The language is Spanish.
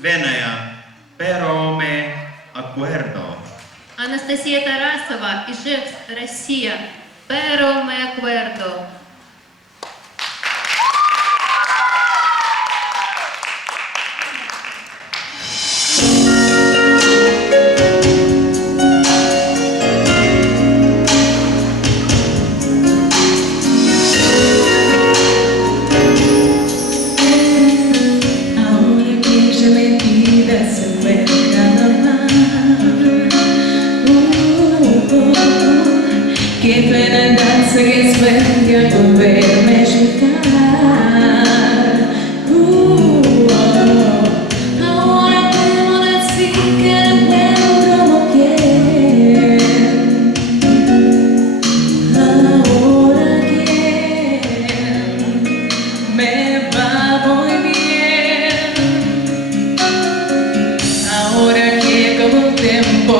Venäjä, pero me acuerdo. Анастасия Тарасова, Ижевск, Россия. Pero me acuerdo. Ahora que ya mi vida se vuelve normal, que pena danza que sueña volverme a juntar. Ahora debo decir que no puedo como quieren. Ahora quieren me va muy bien. Ahora que como tiempo